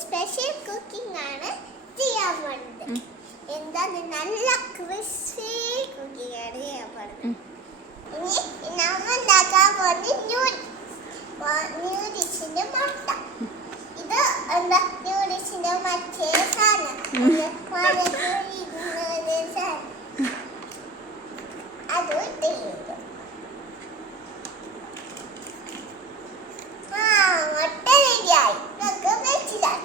Special cooking ആണ് ചെയ്യാൻ പോകുന്നത്. എന്താണ് നല്ല ക്രിസ്പി കുക്കിംഗ് ആണ് ചെയ്യാൻ പോകുന്നത്. ഇനി നമ്മൾ ഉണ്ടാക്കാൻ പോകുന്നത് ന്യൂഡിൽസിന്റെ മുട്ട. ഇത് എന്താ ന്യൂഡിൽസിന്റെ മറ്റേ സാധനം അത് ഇട്ടിരിക്കും. മുട്ട റെഡിയായി. നമുക്ക് വെച്ചിടാം.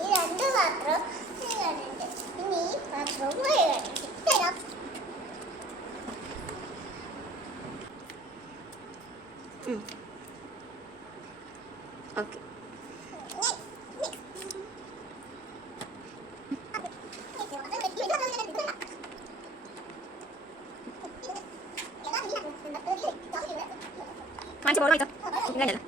ഈ രണ്ട് പാത്രം കണ്ടിട്ട് ഇനി ഈ പാത്രവും തരാം. ഓക്കെ. കാണിച്ചു പോകാം. ഇല്ല